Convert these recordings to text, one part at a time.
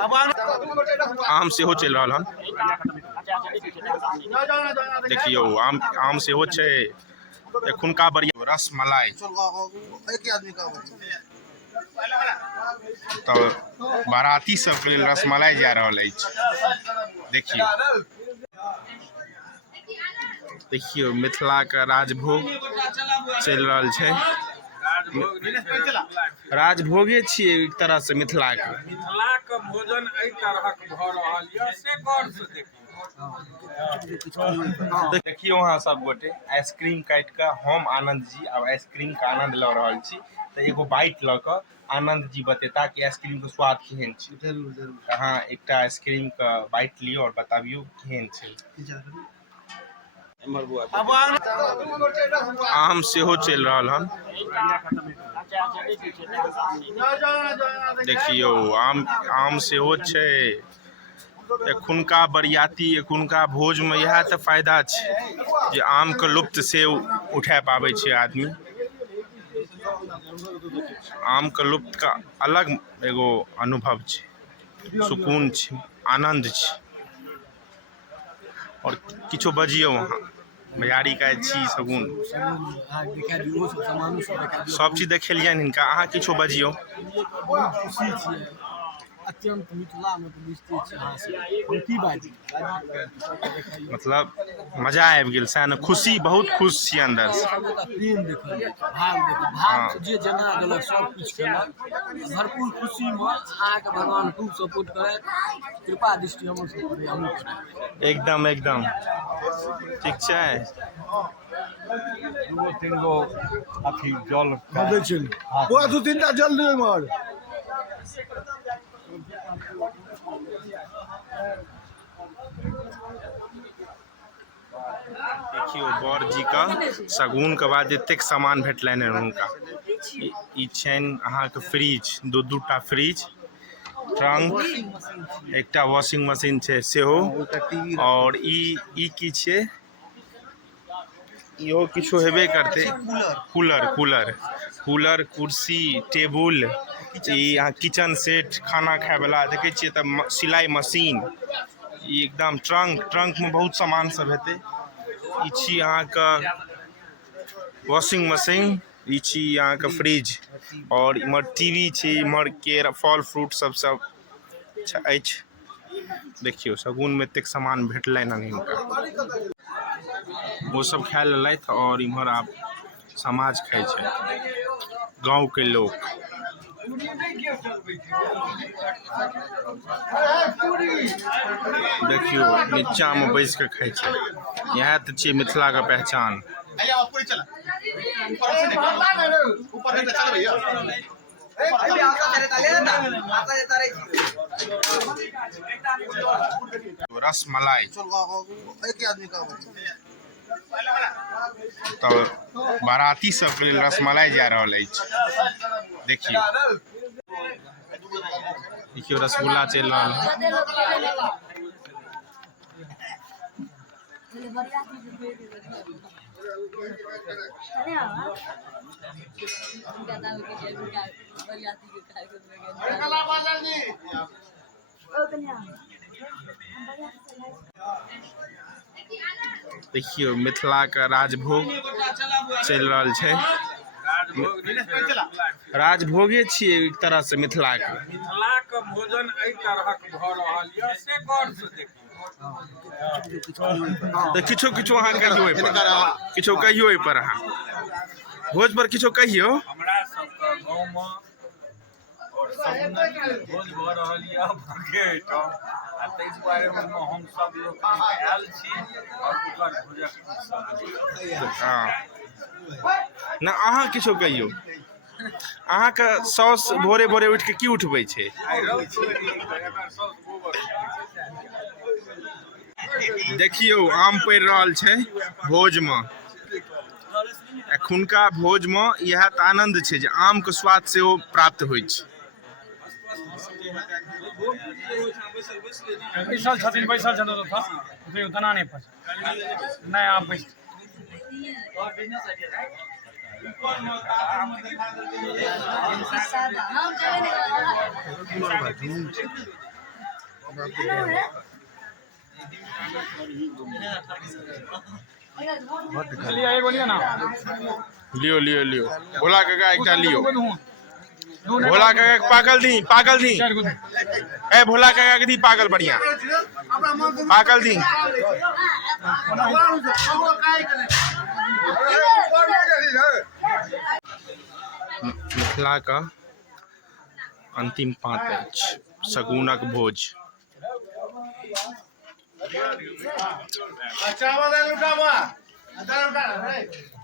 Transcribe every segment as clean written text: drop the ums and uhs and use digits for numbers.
आम सेहो चलि रहल हन। देखियो आम सेहो छै। एखुनका बढ़िया रसमलाई तऽ बाराती सबके लेल रसमलाई जा रहल अछि। देखियो मिथिला का राजभोग चलि रहल छै। राजभोगे छियै एक तरह से मिथिला के भोजन एहि तरहक भऽ रहल यऽ से गौर से देखियो अहाँ सब गोटे आइसक्रीम काटि कऽ हम आनंद जी अब आइसक्रीम के आनंद लऽ रहल छी। तऽ एगो बाइट लऽ कऽ आनंद जी बतेता कि आइसक्रीम के स्वाद केहन छै। जरूर अहाँ एकटा आइसक्रीम के बाइट लियौ और बताबियौ केहन छै। आम सेहो चलि रहल हन। देखियो आम सेहो छै। एखुनका बरियाती एखुनका भोज में इएह तऽ फायदा छै जे आम के लुप्त से उठा पाबै छै आदमी। आम के लुप्त का अलग एगो अनुभव छै, सुकून छै, आनंद छै। और किछो बजियौ अहाँ भैयारी का छी सगुन सब चीज देखेलियनि हिनका। अहाँ किछो बजियौ। अत्यंत मिथिला में तो बुझते छी अहाँ से हम की बाजी मतलब मजा आबि गेल सएह ने। खुशी बहुत खुश छी अंदर से। प्रेम देखल भाव जे जना देलक सब कुछ केलक भरपूर खुशी में अहाँके भगवान खूब सपोर्ट करे कृपा दृष्टि हमर सब पर एकदम एकदम ठीक छै। दूगो तीन गो अथी जल दै छै ओ दू तीनटा जल दे इमहर। देखियो बर जी का शगुन के बाद एतेक सामान भेटलनि हन हुनका। ई छनि अहाँके फ्रिज, दूटा फ्रिज, ट्रंक, एकटा वॉशिंग मशीन छै सेहो। और ई की छै? इहो किछो हेबे करते। कूलर कुर्सी टेबुल, ई यहाँ किचन सेट खाना खाय वाला देखे छियै तऽ सिलाई मशीन, ई एकदम ट्रंक में बहुत सामान सब हेतै। ई छी अहाँके वॉशिंग मशीन, ई छी अहाँके फ्रिज, और इम्हर टीवी छी, इम्हर केरा फल फ्रूट सब अछि। देखियो शगुन में एतेक सामान भेटलनि हन हिनका। वो सब खाय लेलथि और इम्हर आब समाज खाय छै गाँव के लोग। देखियो नीचा में बैस के खाय छै। इएह तऽ छियै मिथिला के पहचान। रसमलाई तऽ बाराती सबके लेल रसमलाई जा रहल अछि। देखियो रसगुल्ला चलि रहल है। देखियो मिथिला का राजभोग चलि रहल छै। राजभोगे छियै एक तरह से मिथिला के भोजन एहि तरहक भऽ रहल यऽ से गौर से तऽ किछो अहाँ कहियो किछो कहियो एहि पर अहाँ भोज पर किछो कहियो। हमरा सबके गाँवमे और भोज भऽ रहल यऽ आ ताहि दुआरे हम सब लोग आयल छी और ओकर भोजक ना अहाँ किछो कहियो। अहाँके सौस भोरे भोरे उठि के की उठबै छै? देखियो आम पड़ि रहल छै भोज में। एखुनका भोज में इएह तऽ आनंद छै जे आम के स्वाद सेहो प्राप्त होइ छै। बैसल छथिन तना नहीं फंस नहीं आप बैस चलिए एक बोलिए ना लियो लियो लियो भोला काका एक लियो दूँ भोला काका के पागल दी चार को ए भोला काका के दी पागल बढ़िया पागल दी मिथिला का अंतिम पाँच अछि शगुनक भोज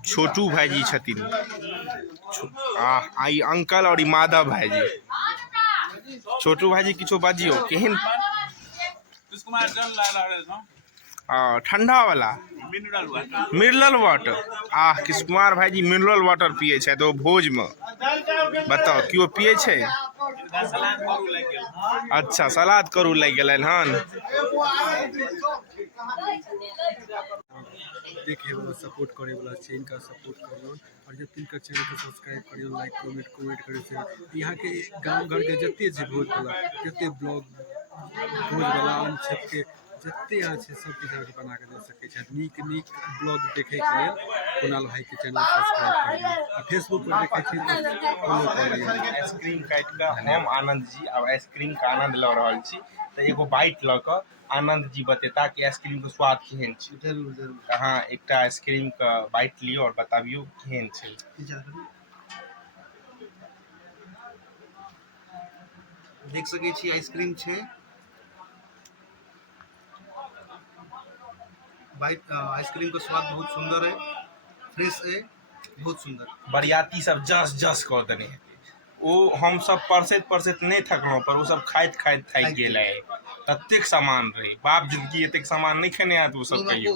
छोटू भाईजी छथिन आई अंकल और ई माधव भाईजी छोटू भाईजी किछो बाजियो केहन कुमार जल ला रहे न ठंडा वाला मिनरल वाटर किश कुमार भाईजी मिनरल वाटर पिए छै तो भोज में बताओ क्यों पिए छै सलाद करू लग गेल अच्छा सलाद करू लग गेलन हन देखे वाला सपोर्ट करे वाला छै इनका सपोर्ट करियो और जब इनका चैनल को सब्सक्राइब करियो लाइक कमेंट करियो से यहाँ के गांव घर के जत्ते छै भोज वाला जत्ते ब्लॉग भोज वाला हम सबके जत्ते यहाँ छै सब किछु बना के दे सकै छै नीक नीक ब्लॉग देखे के लिए कुणाल भाई के चैनल सब्सक्राइब करियो आ फेसबुक पर देखे छी फॉलो करियो आइसक्रीम काट के हम आनंद जी अब आइसक्रीम का आनंद ल रहल छी तो एगो बाइट ल के आनंद जी बतेता कि आइसक्रीम के स्वाद केहन छै जरूर जरूर अहाँ एकटा आइसक्रीम का बाइट लियो और बताबियो केहन छै देख सकै छी आइसक्रीम छै बाइट आइसक्रीम का स्वाद बहुत सुंदर है फ्रेश है बहुत सुंदर बरियाती सब जस कह देने ओ हम सब परसैत नहीं थकलहुँ पर ओ सब खाइत थाकि गेल है ततेक सामान रहे बाप जिंदगी एतेक सामान नहीं खेने हैत ओ सब कहियो